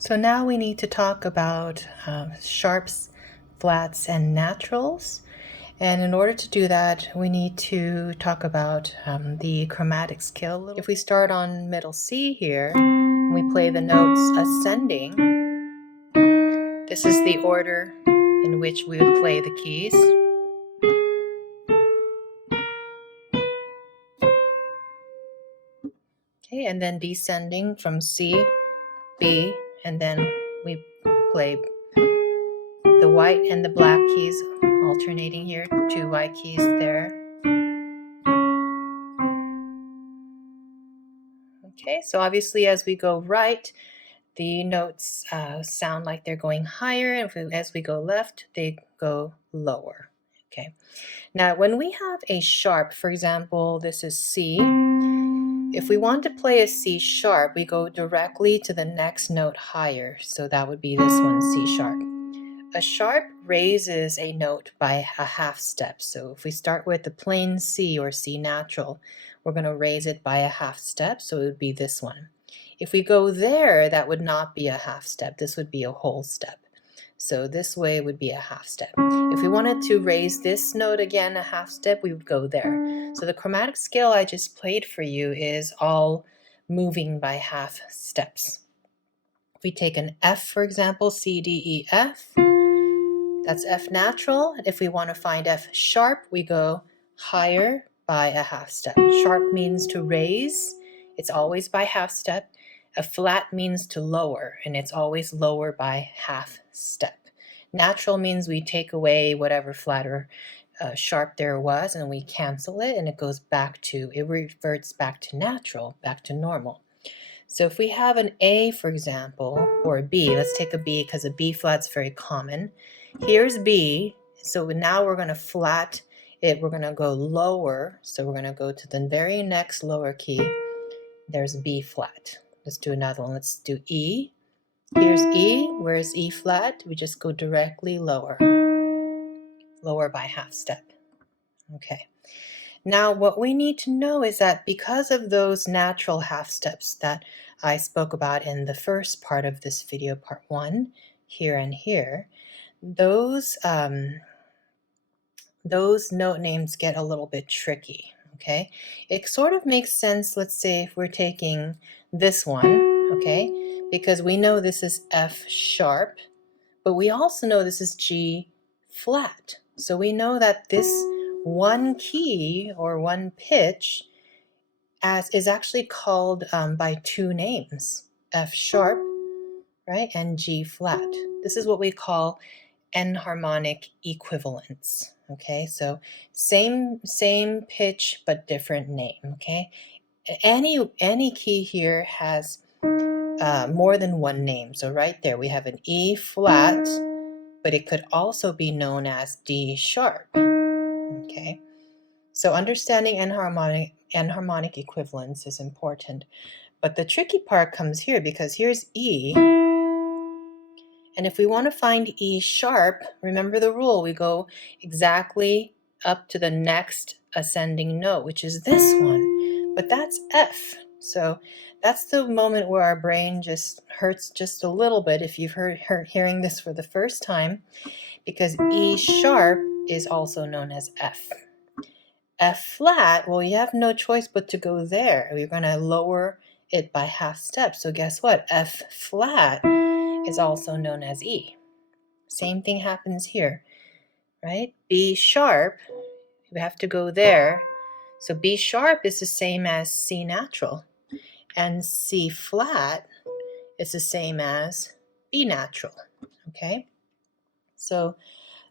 So now we need to talk about sharps, flats, and naturals. And in order to do that, we need to talk about the chromatic scale. If we start on middle C here, and we play the notes ascending, this is the order in which we would play the keys. Okay, and then descending from C, B, and then we play the white and the black keys alternating here, 2 white keys there. Okay, so obviously as we go right, the notes sound like they're going higher, and as we go left, they go lower. Okay, now when we have a sharp, for example, this is C. If we want to play a C sharp, we go directly to the next note higher. So that would be this one, C sharp. A sharp raises a note by a half step. So if we start with the plain C or C natural, we're going to raise it by a half step. So it would be this one. If we go there, that would not be a half step. This would be a whole step. So this way would be a half step. If we wanted to raise this note again a half step, we would go there. So the chromatic scale I just played for you is all moving by half steps. If we take an F, for example, C, D, E, F, that's F natural. If we want to find F sharp, we go higher by a half step. Sharp means to raise. It's always by half step. A flat means to lower, and it's always lower by half step. Natural means we take away whatever flat or sharp there was, and we cancel it, and it reverts back to natural, back to normal. So if we have an A, for example, or a B, let's take a B because a B flat's very common. Here's B, so now we're going to flat it, we're going to go lower, so we're going to go to the very next lower key. There's B flat. Let's do another one. Let's do E. Here's E. Where's E flat? We just go directly lower. Lower by half step. Okay. Now what we need to know is that because of those natural half steps that I spoke about in the first part of this video, part 1, here and here, those note names get a little bit tricky. Okay, it sort of makes sense. Let's say if we're taking this one, okay, because we know this is F sharp, but we also know this is G flat. So we know that this one key or one pitch is actually called by 2 names, F sharp, right, and G flat. This is what we call enharmonic equivalence. Okay, so same pitch but different name. Okay, any key here has more than one name. So right there we have an E flat, but it could also be known as D sharp. Okay, so understanding enharmonic equivalence is important. But the tricky part comes here because here's E. And if we want to find E sharp, remember the rule, we go exactly up to the next ascending note, which is this one. But that's F. So that's the moment where our brain just hurts just a little bit if you've hearing this for the first time, because E sharp is also known as F. F flat, well, you have no choice but to go there. We're going to lower it by half step. So guess what? F flat is also known as E. Same thing happens here, right? B sharp, we have to go there. So B sharp is the same as C natural, and C flat is the same as B natural, okay? So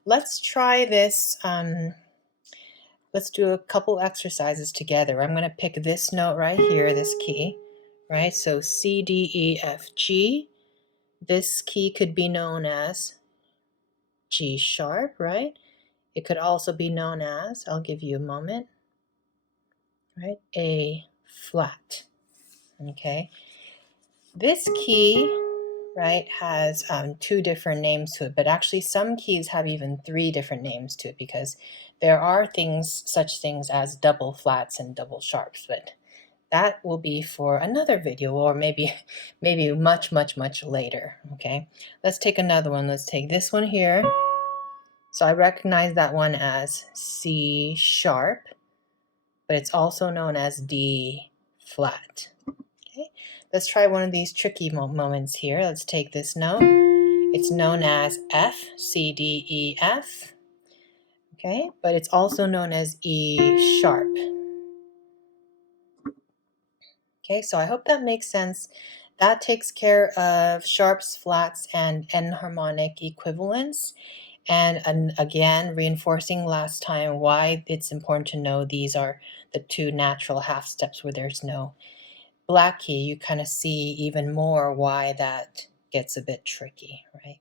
let's try this. Let's do a couple exercises together. I'm going to pick this note right here, this key, right? So C, D, E, F, G. This key could be known as G sharp, right? It could also be known as, I'll give you a moment, right? A flat, okay? This key, right, has 2 different names to it, but actually some keys have even 3 different names to it because there are such things as double flats and double sharps, but that will be for another video, or maybe maybe much later. Okay, let's take another one. Let's take this one here. So I recognize that one as C sharp, but it's also known as D flat. Okay, let's try one of these tricky moments here. Let's take this note. It's known as F, C, D, E, F. Okay, but it's also known as E sharp. Okay, so I hope that makes sense. That takes care of sharps, flats, and enharmonic equivalents. And again, reinforcing last time why it's important to know these are the two natural half steps where there's no black key. You kind of see even more why that gets a bit tricky, right?